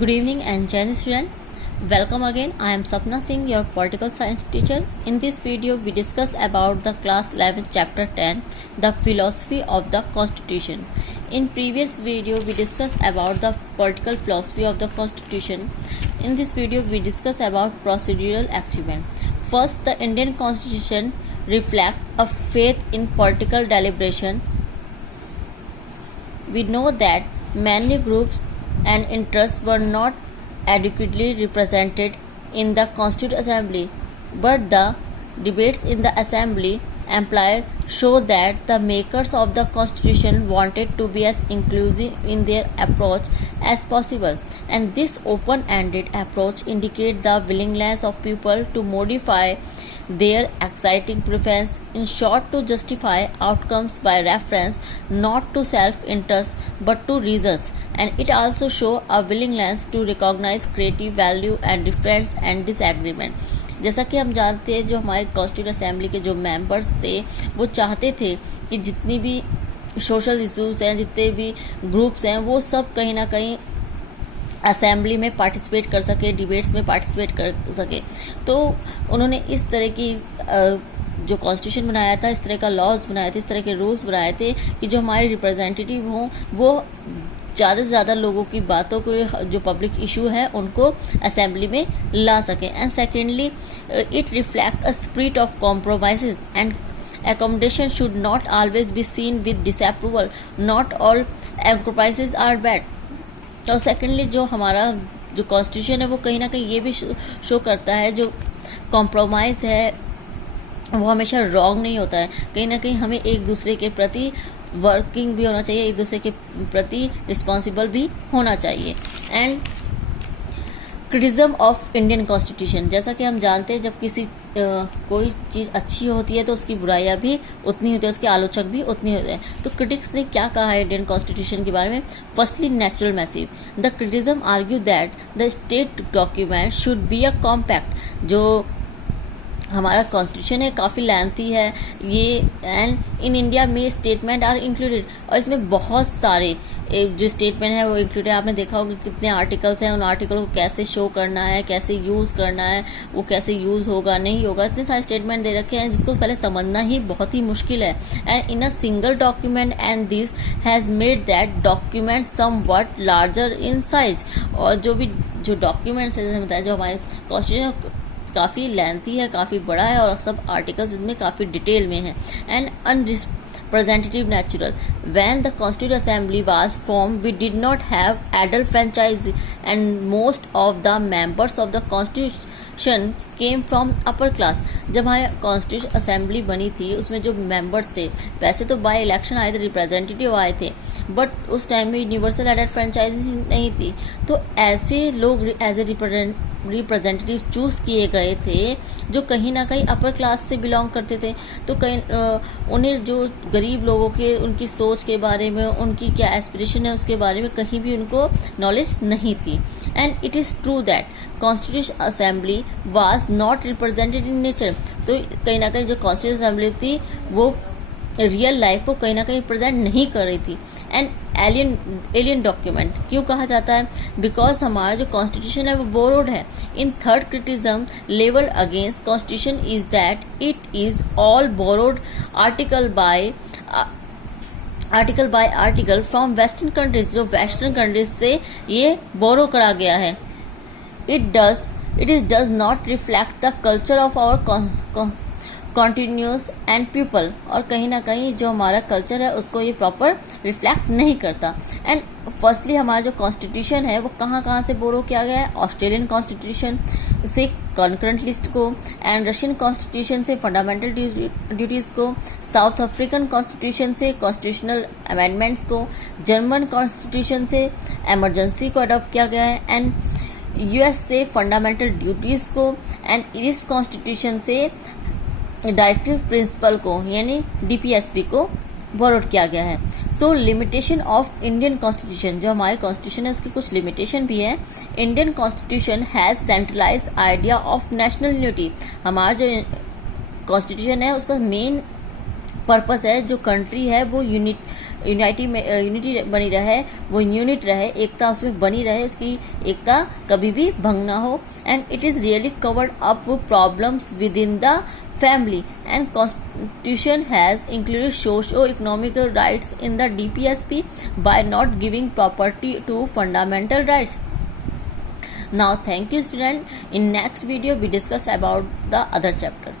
Good evening and Jain student. Welcome again. I am Sapna Singh, your political science teacher. In this video, we discuss about the class 11 chapter 10, the philosophy of the constitution. In previous video, we discussed about the political philosophy of the constitution. In this video, we discuss about procedural achievement. First, the Indian constitution reflects a faith in political deliberation. We know that many groups and interests were not adequately represented in the Constituent Assembly, but the debates in the Assembly implied show that the makers of the Constitution wanted to be as inclusive in their approach as possible, and this open-ended approach indicates the willingness of people to modify their exciting preference, in short, to justify outcomes by reference not to self-interest but to reasons, and it also shows a willingness to recognize creative value and difference and disagreement. जैसा कि हम जानते हैं, जो हमारे constituent assembly के जो members थे वो चाहते थे कि जितनी भी सोशल इश्यूज हैं, जितने भी ग्रुप्स हैं, वो सब कहीं ना कहीं असेंबली में पार्टिसिपेट कर सके, डिबेट्स में पार्टिसिपेट कर सके। तो उन्होंने इस तरह की जो कॉन्स्टिट्यूशन बनाया था, इस तरह का लॉज बनाए थे, इस तरह के रूल्स बनाए थे कि जो हमारे रिप्रेजेंटेटिव हों वो ज़्यादा से ज़्यादा लोगों की बातों को, जो पब्लिक इशू है, उनको असेंबली में ला सकें। And secondly, it reflect a spirit of compromises and accommodation should not always be seen with disapproval. Not all compromises are bad. और सेकेंडली, जो हमारा जो कॉन्स्टिट्यूशन है वो कहीं ना कहीं ये भी शो करता है, जो कॉम्प्रोमाइज़ है वो हमेशा रॉन्ग नहीं होता है। कहीं ना कहीं हमें एक दूसरे के प्रति वर्किंग भी होना चाहिए, एक दूसरे के प्रति रिस्पॉन्सिबल भी होना चाहिए। And criticism of Indian constitution, जैसा कि हम जानते हैं, जब किसी कोई चीज़ अच्छी होती है तो उसकी बुराइयां भी उतनी होती है, उसके आलोचक भी उतनी होते हैं। तो क्रिटिक्स ने क्या कहा है इंडियन कॉन्स्टिट्यूशन के बारे में? Firstly, natural massive. The criticism argue that the state document should be a compact. जो हमारा कॉन्स्टिट्यूशन है काफ़ी लेंथी है ये, एंड इन इंडिया में स्टेटमेंट आर इंक्लूडेड, और इसमें बहुत सारे जो स्टेटमेंट है वो इंक्लूडेड है। आपने देखा होगा कितने आर्टिकल्स हैं, उन आर्टिकल को कैसे शो करना है, कैसे यूज़ करना है, वो कैसे यूज़ होगा नहीं होगा, इतने सारे स्टेटमेंट दे रखे हैं जिसको पहले समझना ही बहुत ही मुश्किल है। And in a single document, and this has made that document somewhat larger in size. और जो डॉक्यूमेंट्स है, जैसे बताया, जो हमारे कॉन्स्टिट्यूशन काफ़ी लेंथी है, काफ़ी बड़ा है, और सब आर्टिकल्स इसमें काफ़ी डिटेल में हैं। And unrepresentative natural, when the constituent assembly was form we did not have adult franchise and most of the members of the constitution came from upper class. जब हमारी कॉन्स्टिट्यूशन असेंबली बनी थी उसमें जो मेंबर्स थे, वैसे तो बाय इलेक्शन आए थे, रिप्रेजेंटेटिव आए थे, बट उस टाइम में यूनिवर्सल एडल्ट फ्रेंचाइज नहीं थी। तो ऐसे लोग एज ए रिप्रेजेंटेटिव चूज़ किए गए थे जो कहीं ना कहीं अपर क्लास से बिलोंग करते थे। तो कहीं उन्हें जो गरीब लोगों के, उनकी सोच के बारे में, उनकी क्या एस्पिरेशन है उसके बारे में कहीं भी उनको नॉलेज नहीं थी। And it is true that constitution assembly was not represented in nature. तो कहीं ना कहीं जो कॉन्स्टिट्यूशन असेंबली थी वो रियल लाइफ को कहीं ना कहीं प्रेजेंट नहीं कर रही थी। एंड एलियन डॉक्यूमेंट क्यों कहा जाता है? बिकॉज हमारा जो कॉन्स्टिट्यूशन है वो बोरोड है। In third criticism level against constitution is that it is all borrowed article by article from western countries. जो वेस्टर्न कंट्रीज से ये बोरो करा गया है। It does not reflect the culture of our continuous and people, और कहीं ना कहीं जो हमारा कल्चर है उसको ये प्रॉपर रिफ्लेक्ट नहीं करता। एंड फर्स्टली, हमारा जो कॉन्स्टिट्यूशन है वो कहाँ से बोरो किया गया है? ऑस्ट्रेलियन कॉन्स्टिट्यूशन से कॉन्करेंट लिस्ट को, एंड रशियन कॉन्स्टिट्यूशन से फंडामेंटल ड्यूटीज़ को, साउथ अफ्रीकन कॉन्स्टिट्यूशन से कॉन्स्टिट्यूशनल अमेंडमेंट्स को, जर्मन कॉन्स्टिट्यूशन से एमरजेंसी को अडॉप्ट किया गया है, एंड यूएस से फंडामेंटल ड्यूटीज़ को, एंड इस कॉन्स्टिट्यूशन से डायरेक्टिव प्रिंसिपल को यानी डीपीएसपी को बोरोड किया गया है। सो लिमिटेशन ऑफ इंडियन कॉन्स्टिट्यूशन, जो हमारे कॉन्स्टिट्यूशन है उसकी कुछ लिमिटेशन भी है। Indian constitution has centralise idea of national unity. हमारा जो कॉन्स्टिट्यूशन है उसका मेन पर्पस है, जो कंट्री है वो यूनिटी बनी रहे, वो यूनिट रहे, एकता उसमें बनी रहे, उसकी एकता कभी भी भंग ना हो. And it is really covered up problems with in the family, and constitution has included socio-economic rights in the DPSP by not giving property to fundamental rights. Now thank you student. In next video we discuss about the other chapter.